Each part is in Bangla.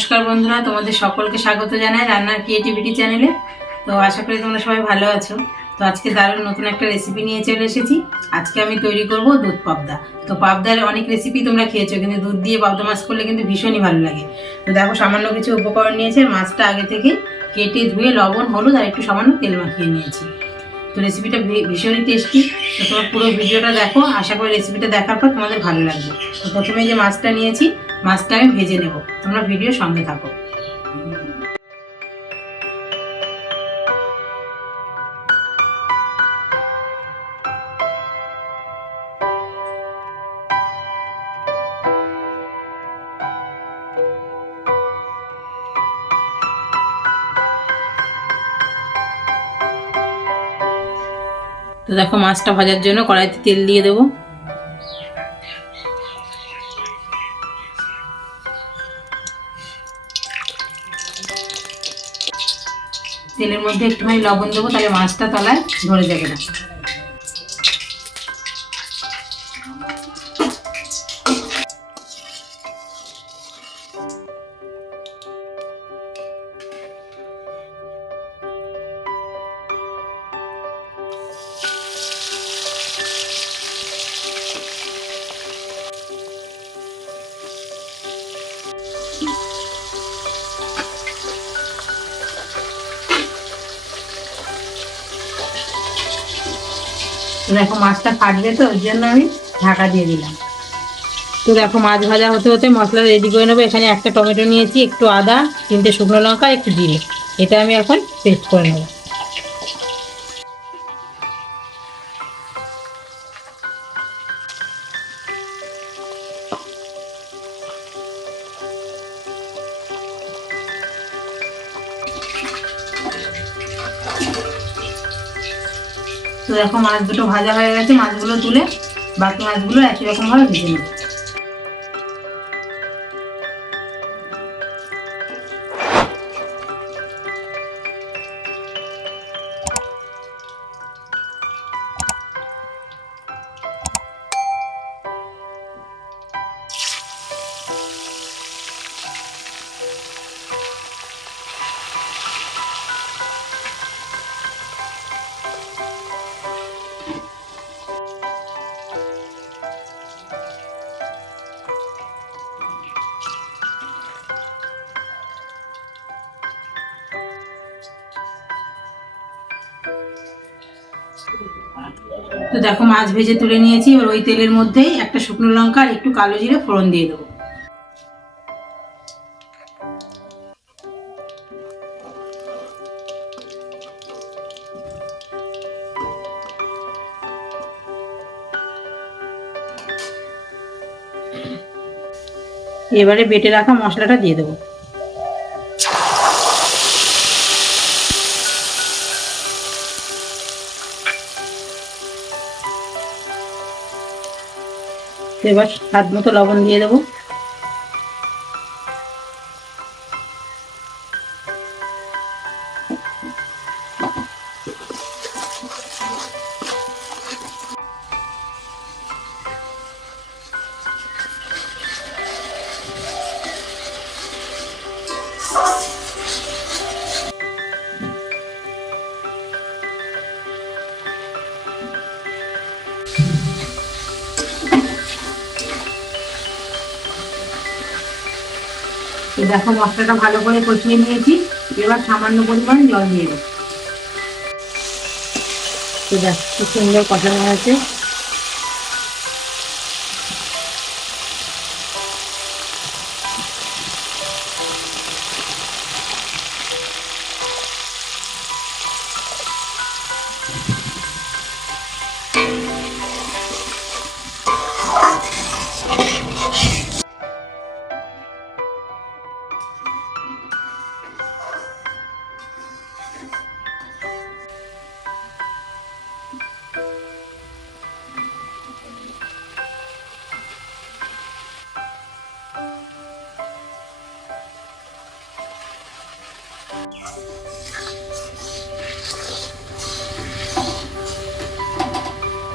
নমস্কার বন্ধুরা, তোমাদের সকলকে স্বাগত জানাই রান্নার ক্রিয়েটিভিটি চ্যানেলে তো আশা করি তোমরা সবাই ভালো আছো। তো আজকে দারুণ নতুন একটা রেসিপি নিয়ে চলে এসেছি। আজকে আমি তৈরি করব দুধ পাবদা। তো পাবদার অনেক রেসিপি তোমরা খেয়েছো, কিন্তু দুধ দিয়ে পাবদা মাছ করলে কিন্তু ভীষণই ভালো লাগে। তো দেখো, সামান্য কিছু উপকরণ নিয়েছে মাছটা আগে থেকে কেটে ধুয়ে লবণ, হলুদ আর একটু সামান্য তেল মাখিয়ে নিয়েছি। তো রেসিপিটা ভীষণই টেস্টি তো তোমরা পুরো ভিডিওটা দেখো। আশা করি রেসিপিটা দেখার পর তোমাদের ভালো লাগবে। তো প্রথমে যে মাছটা নিয়েছি মাছটা আমি ভেজে নেব। তোমরা ভিডিও সঙ্গে থাকো। তো দেখো মাছটা ভাজার জন্য কড়াইতে তেল দিয়ে দেবো। তেলের মধ্যে একটুখানি লবণ দেবো তাহলে মাছটা তলায় ধরে যাবে না। তো দেখো মাছটা ফাটবে তো, ওই জন্য আমি ঢাকা দিয়ে দিলাম। তো দেখো মাছ ভাজা হতে হতে মশলা রেডি করে নেব। এখানে একটা টমেটো নিয়েছি, একটু আদা, তিনটে শুকনো লঙ্কা, একটু জিরে। এটা আমি এখন পেস্ট করে নেব। তো দেখো মাছ দুটো ভাজা হয়ে গেছে, মাছগুলো তুলে বাকি মাছগুলো একই রকমভাবে ভেজে নেব। তো দেখো, মাছ ভেজে তুলে নিয়েছি। এবার ওই তেলের মধ্যেই একটা শুকনো লঙ্কা আর একটু কালো জিরে ফোড়ন দিয়ে দেবো। এবারে বেটে রাখা মশলাটা দিয়ে দেবো। এবার স্বাদ মতো লবণ দিয়ে দেবো। তো দেখো মশলাটা ভালো করে কষিয়ে নিয়েছি। এবার সামান্য পরিমাণ জল দিয়ে দেবো। তো দেখ খুব সুন্দর কষানো হয়েছে।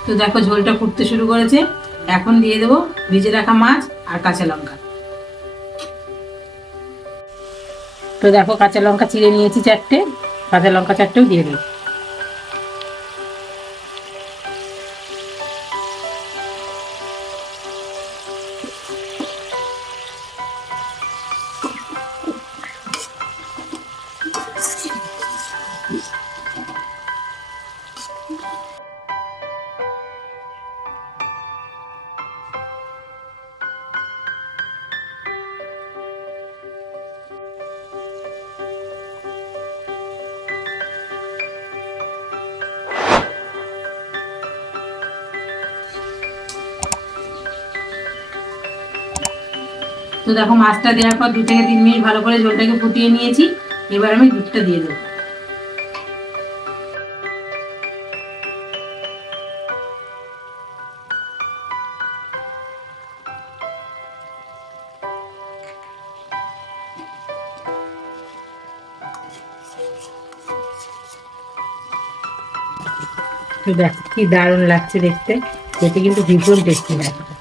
তো দেখো ঝোলটা ফুটতে শুরু করেছে। এখন দিয়ে দেবো ভিজে রাখা মাছ আর কাঁচা লঙ্কা। তো দেখো কাঁচা লঙ্কা চিড়ে নিয়েছি চারটে, কাঁচা লঙ্কা চারটেও দিয়ে দিই তো দেখো মাছটা দেওয়ার পর দু থেকে তিন মিনিট ভালো করে জলটাকে ফুটিয়ে নিয়েছি। এবার আমি দুধটা দিয়ে দেবো। দেখ কি দারুণ লাগছে দেখতে। খেতে কিন্তু ভীষণ টেস্টি লাগে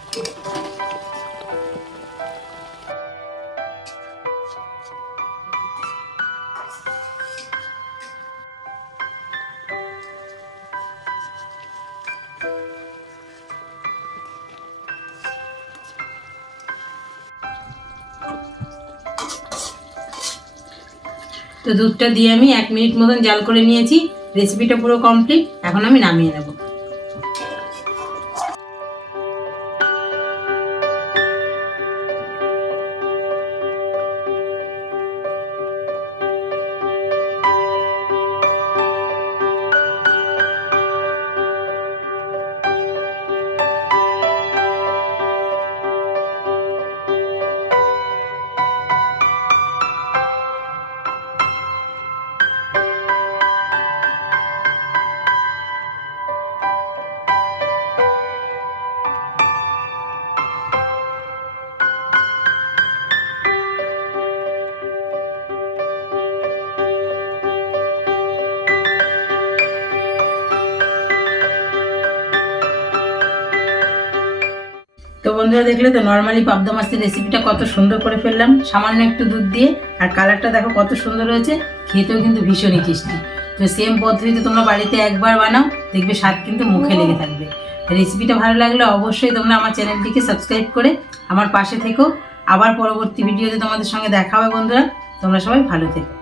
তো দুধটা দিয়ে আমি এক মিনিট মতন জাল করে নিয়েছি রেসিপিটা পুরো কমপ্লিট এখন আমি নামিয়ে নেব। বন্ধুরা দেখলে তো নর্মালি পাবদা মাছের রেসিপিটা কত সুন্দর করে ফেললাম। সামান্য একটু দুধ দিয়ে, আর কালারটা দেখো কত সুন্দর হয়েছে। খেতেও কিন্তু ভীষণই টেস্টি তো সেম পদ্ধতিতে তোমরা বাড়িতে একবার বানাও, দেখবে স্বাদ কিন্তু মুখে লেগে থাকবে। রেসিপিটা ভালো লাগলে অবশ্যই তোমরা আমার চ্যানেলটিকে সাবস্ক্রাইব করে আমার পাশে থেকো। আবার পরবর্তী ভিডিওতে তোমাদের সঙ্গে দেখা হবে বন্ধুরা। তোমরা সবাই ভালো থেকো।